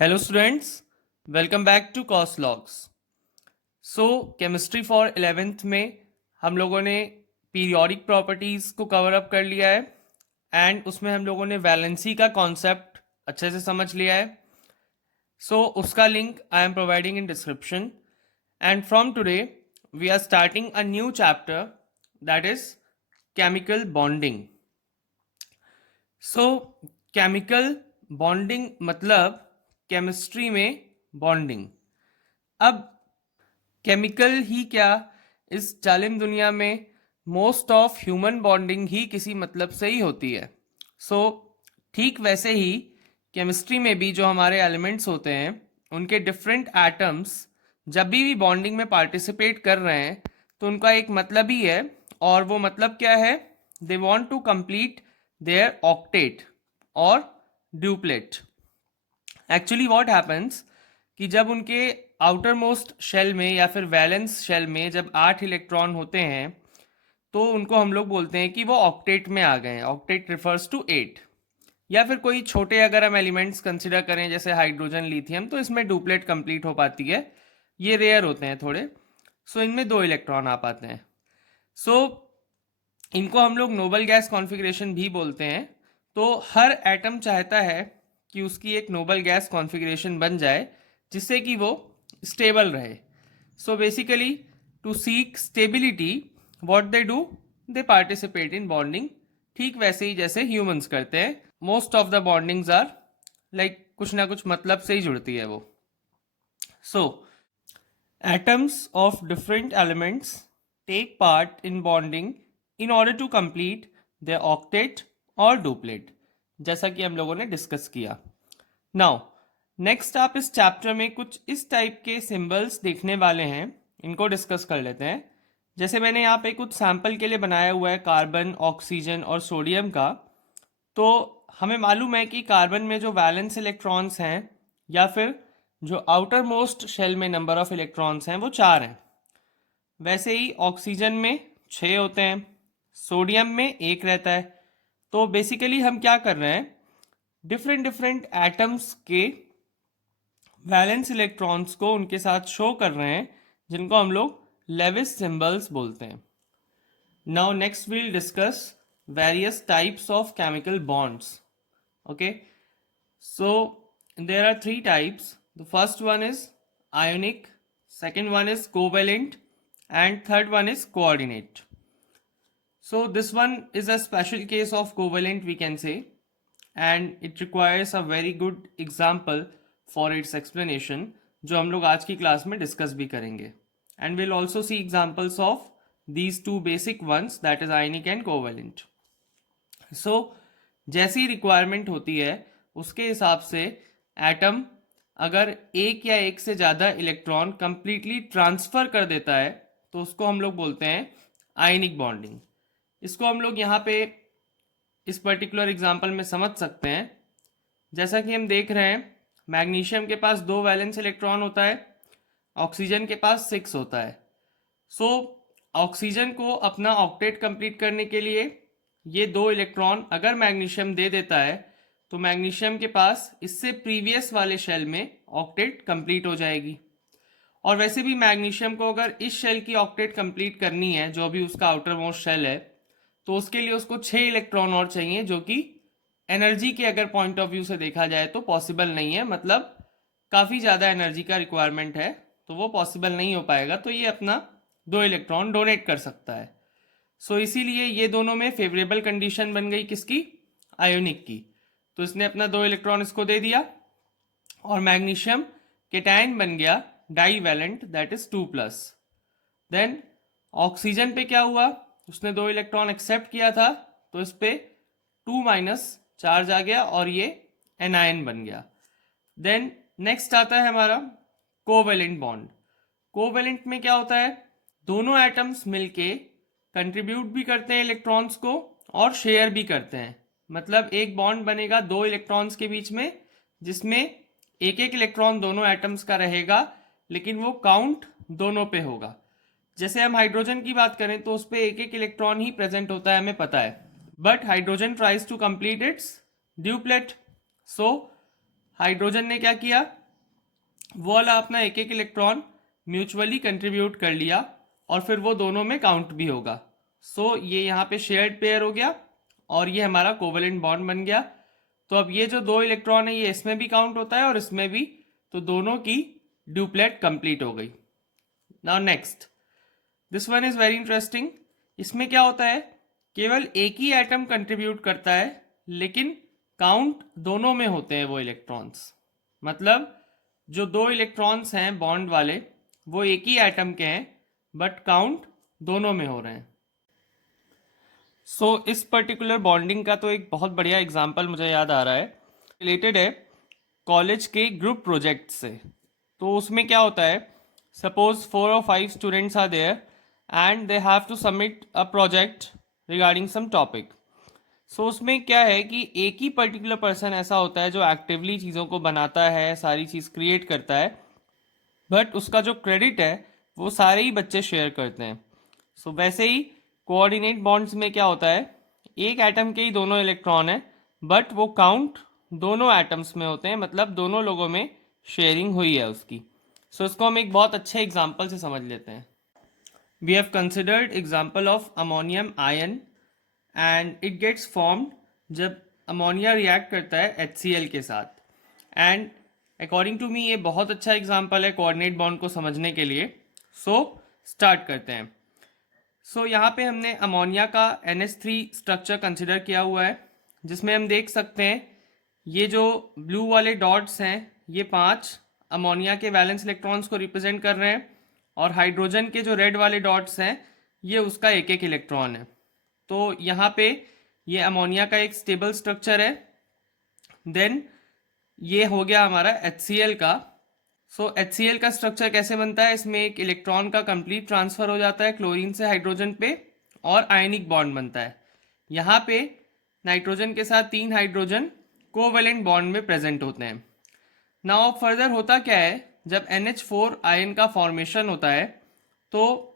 Hello students, welcome back to cos logs. So chemistry for 11th में हम लोगों ने पीरियोडिक प्रॉपर्टीज़ को कवर अप कर लिया है एंड उसमें हम लोगों ने वैलेंसी का कॉन्सेप्ट अच्छे से समझ लिया है। सो उसका link I am providing in description and from today we are starting a new chapter that is chemical bonding. So chemical bonding मतलब केमिस्ट्री में बॉन्डिंग। अब केमिकल ही क्या, इस जालिम दुनिया में मोस्ट ऑफ ह्यूमन बॉन्डिंग ही किसी मतलब से ही होती है। सो ठीक वैसे ही केमिस्ट्री में भी जो हमारे एलिमेंट्स होते हैं उनके डिफरेंट एटम्स जब भी बॉन्डिंग में पार्टिसिपेट कर रहे हैं तो उनका एक मतलब ही है, और वो मतलब क्या है? They want to complete their octet और ड्यूप्लेट। एक्चुअली व्हाट हैपन्स कि जब उनके आउटर मोस्ट शेल में या फिर वैलेंस शेल में जब 8 इलेक्ट्रॉन होते हैं तो उनको हम लोग बोलते हैं कि वो ऑक्टेट में आ गए हैं। Octet refers to 8। या फिर कोई छोटे अगर हम एलिमेंट्स कंसिडर करें जैसे हाइड्रोजन, लिथियम, तो इसमें डुप्लेट कंप्लीट हो पाती है। ये रेयर होते हैं थोड़े। सो इनमें 2 इलेक्ट्रॉन आ पाते हैं। सो इनको हम लोग नोबल गैस कॉन्फ़िगरेशन भी बोलते हैं। तो हर एटम चाहता है कि उसकी एक नोबल गैस कॉन्फ़िगरेशन बन जाए जिससे कि वो स्टेबल रहे। So basically to seek stability what they do, they participate in bonding. ठीक वैसे ही जैसे ह्यूमंस करते हैं। Most of the bondings are like कुछ ना कुछ मतलब से ही जुड़ती है वो। सो atoms of different elements take part in bonding in order to complete their octet और duplet, जैसा कि हम लोगों ने डिस्कस किया। नाउ नेक्स्ट आप इस चैप्टर में कुछ इस टाइप के सिंबल्स देखने वाले हैं, इनको डिस्कस कर लेते हैं। जैसे मैंने यहाँ पे कुछ सैंपल के लिए बनाया हुआ है कार्बन, ऑक्सीजन और सोडियम का। तो हमें मालूम है कि कार्बन में जो वैलेंस इलेक्ट्रॉन्स हैं या फिर जो आउटर मोस्ट शेल में नंबर ऑफ इलेक्ट्रॉन्स हैं वो 4 हैं। वैसे ही ऑक्सीजन में 6 होते हैं, सोडियम में 1 रहता है। तो बेसिकली हम क्या कर रहे हैं, डिफरेंट डिफरेंट एटम्स के वैलेंस इलेक्ट्रॉन्स को उनके साथ शो कर रहे हैं, जिनको हम लोग लेविस सिंबल्स बोलते हैं। Now next we'll discuss various types of chemical bonds. Okay, so there are 3 types. The first one is ionic, second one is covalent, and third one is coordinate. So this one is a special case of covalent, we can say, and it requires a very good example for its explanation, जो हम लोग आज की class में discuss भी करेंगे। And we'll also see examples of these two basic ones, that is ionic and covalent. So जैसी requirement होती है उसके हिसाब से एटम अगर एक या एक से ज़्यादा इलेक्ट्रॉन कंप्लीटली ट्रांसफ़र कर देता है तो उसको हम लोग बोलते हैं आयनिक बॉन्डिंग। इसको हम लोग यहाँ पे इस पर्टिकुलर एग्जांपल में समझ सकते हैं। जैसा कि हम देख रहे हैं, मैग्नीशियम के पास 2 वैलेंस इलेक्ट्रॉन होता है, ऑक्सीजन के पास 6 होता है। सो ऑक्सीजन को अपना ऑक्टेट कंप्लीट करने के लिए ये 2 इलेक्ट्रॉन अगर मैग्नीशियम दे देता है तो मैग्नीशियम के पास इससे प्रीवियस वाले शेल में ऑक्टेट कंप्लीट हो जाएगी। और वैसे भी मैग्नीशियम को अगर इस शेल की ऑक्टेट कंप्लीट करनी है, जो भी उसका आउटर मोस्ट शेल है, तो उसके लिए उसको 6 इलेक्ट्रॉन और चाहिए, जो कि एनर्जी के अगर पॉइंट ऑफ व्यू से देखा जाए तो पॉसिबल नहीं है। मतलब काफ़ी ज़्यादा एनर्जी का रिक्वायरमेंट है, तो वो पॉसिबल नहीं हो पाएगा। तो ये अपना 2 इलेक्ट्रॉन डोनेट कर सकता है। सो इसीलिए ये दोनों में फेवरेबल कंडीशन बन गई किसकी? आयोनिक की। तो इसने अपना 2 इलेक्ट्रॉन इसको दे दिया और मैग्नीशियम केटायन बन गया divalent, that is 2+। Then oxygen पे क्या हुआ, उसने 2 इलेक्ट्रॉन एक्सेप्ट किया था तो इस पे 2- चार्ज आ गया और ये एनायन बन गया। देन नेक्स्ट आता है हमारा कोवेलेंट बॉन्ड। कोवेलेंट में क्या होता है, दोनों एटम्स मिलके कंट्रीब्यूट भी करते हैं इलेक्ट्रॉन्स को और शेयर भी करते हैं। मतलब एक बॉन्ड बनेगा 2 इलेक्ट्रॉन्स के बीच में, जिसमें एक एक इलेक्ट्रॉन दोनों एटम्स का रहेगा, लेकिन वो काउंट दोनों पे होगा। जैसे हम हाइड्रोजन की बात करें तो उस पर एक एक इलेक्ट्रॉन ही प्रेजेंट होता है, हमें पता है। But hydrogen tries to complete its duplet. So hydrogen ने क्या किया, वो वाला अपना एक एक इलेक्ट्रॉन म्यूचुअली कंट्रीब्यूट कर लिया और फिर वो दोनों में काउंट भी होगा। सो ये यहाँ पे शेयर्ड पेयर हो गया और ये हमारा कोवेलेंट बॉन्ड बन गया। तो अब ये जो दो इलेक्ट्रॉन है ये इसमें भी काउंट होता है और इसमें भी, तो दोनों की ड्यूप्लेट कंप्लीट हो गई। Now next, this one is very interesting. इसमें क्या होता है, केवल एक ही एटम कंट्रीब्यूट करता है लेकिन काउंट दोनों में होते हैं वो इलेक्ट्रॉन्स। मतलब जो दो इलेक्ट्रॉन्स हैं बॉन्ड वाले वो एक ही एटम के हैं बट काउंट दोनों में हो रहे हैं। सो इस पर्टिकुलर बॉन्डिंग का तो एक बहुत बढ़िया एग्जाम्पल मुझे याद आ रहा है, रिलेटेड है कॉलेज के ग्रुप प्रोजेक्ट से। तो उसमें क्या होता है, suppose 4 or 5 students are there and they have to submit a project regarding some topic. So उसमें क्या है कि एक ही पर्टिकुलर पर्सन ऐसा होता है जो एक्टिवली चीज़ों को बनाता है, सारी चीज़ क्रिएट करता है, बट उसका जो क्रेडिट है वो सारे ही बच्चे शेयर करते हैं। सो वैसे ही कोऑर्डिनेट बॉन्ड्स में क्या होता है, एक एटम के ही दोनों इलेक्ट्रॉन है बट वो काउंट दोनों एटम्स में होते हैं, मतलब दोनों लोगों में शेयरिंग हुई है उसकी। सो इसको हम एक बहुत अच्छे एग्जाम्पल से समझ लेते हैं। We have considered example of ammonium ion and it gets formed जब अमोनिया रिएक्ट करता है HCl के साथ। एंड अकॉर्डिंग टू मी ये बहुत अच्छा एग्जाम्पल है कोऑर्डिनेट बॉन्ड को समझने के लिए। सो स्टार्ट करते हैं। सो यहाँ पे हमने अमोनिया का NH3 स्ट्रक्चर कंसिडर किया हुआ है, जिसमें हम देख सकते हैं ये जो ब्लू वाले डॉट्स हैं ये 5 अमोनिया के वैलेंस इलेक्ट्रॉन्स को रिप्रेजेंट कर रहे हैं और हाइड्रोजन के जो रेड वाले डॉट्स हैं ये उसका एक एक इलेक्ट्रॉन है। तो यहाँ पे ये अमोनिया का एक स्टेबल स्ट्रक्चर है। देन ये हो गया हमारा HCl का। सो HCl का स्ट्रक्चर कैसे बनता है, इसमें एक इलेक्ट्रॉन का कंप्लीट ट्रांसफर हो जाता है क्लोरीन से हाइड्रोजन पे और आयनिक बॉन्ड बनता है। यहाँ पे नाइट्रोजन के साथ 3 हाइड्रोजन कोवेलेंट बॉन्ड में प्रेजेंट होते हैं। नाउ फर्दर होता क्या है, जब NH4 आयन का फॉर्मेशन होता है तो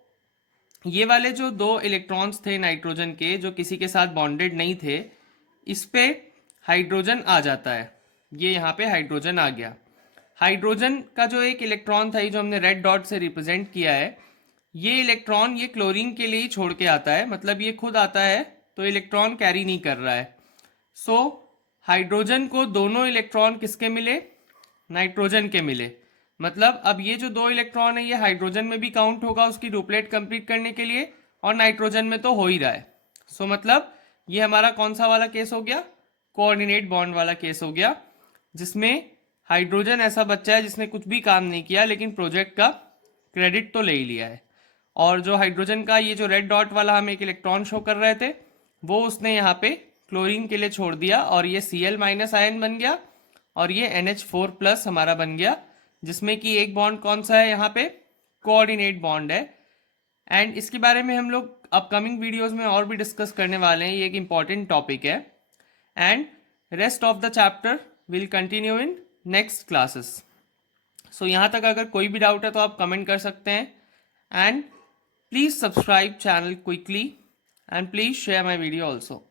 ये वाले जो दो इलेक्ट्रॉन्स थे नाइट्रोजन के जो किसी के साथ बॉन्डेड नहीं थे, इस पे हाइड्रोजन आ जाता है। ये यहाँ पे हाइड्रोजन आ गया। हाइड्रोजन का जो एक इलेक्ट्रॉन था जो हमने रेड डॉट से रिप्रेजेंट किया है, ये इलेक्ट्रॉन ये क्लोरीन के लिए ही छोड़ के आता है, मतलब ये खुद आता है तो इलेक्ट्रॉन कैरी नहीं कर रहा है। सो हाइड्रोजन को दोनों इलेक्ट्रॉन किसके मिले, नाइट्रोजन के मिले। मतलब अब ये जो दो इलेक्ट्रॉन है ये हाइड्रोजन में भी काउंट होगा उसकी डुप्लेट कंप्लीट करने के लिए और नाइट्रोजन में तो हो ही रहा है। सो मतलब ये हमारा कौन सा वाला केस हो गया, कोऑर्डिनेट बॉन्ड वाला केस हो गया, जिसमें हाइड्रोजन ऐसा बच्चा है जिसने कुछ भी काम नहीं किया लेकिन प्रोजेक्ट का क्रेडिट तो ले ही लिया है। और जो हाइड्रोजन का ये जो रेड डॉट वाला हम एक इलेक्ट्रॉन शो कर रहे थे वो उसने यहाँ पे क्लोरीन के लिए छोड़ दिया और ये Cl- आयन बन गया और ये NH4+ हमारा बन गया, जिसमें कि एक बॉन्ड कौन सा है यहाँ पे, कोऑर्डिनेट बॉन्ड है। एंड इसके बारे में हम लोग अपकमिंग वीडियोस में और भी डिस्कस करने वाले हैं, ये एक इम्पॉर्टेंट टॉपिक है। And rest of the chapter will continue in next classes. So यहाँ तक अगर कोई भी डाउट है तो आप कमेंट कर सकते हैं। And please subscribe channel quickly and please share my video also.